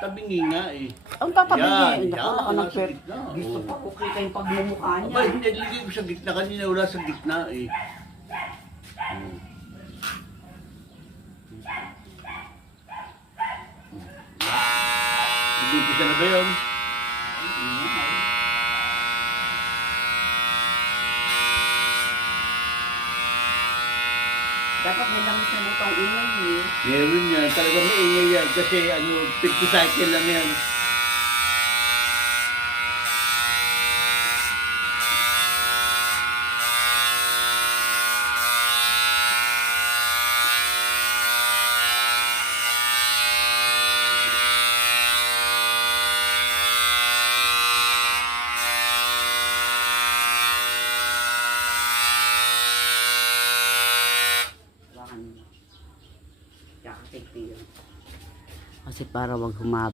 tabingi nga eh. Ang tatabingin. Yan, Ako na nasa gitna. Gusto Oo. pa ko kita yung pagmumukha niya. Aba, hindi, nilagay ko sa gitna kanina, wala sa gitna eh. Hindi ko na ba yun? Dapat may langis na butang ingay eh. Meron yan, talaga maingay yan kasi ano, 50 cycle lang yan. Kasi para wag humaba.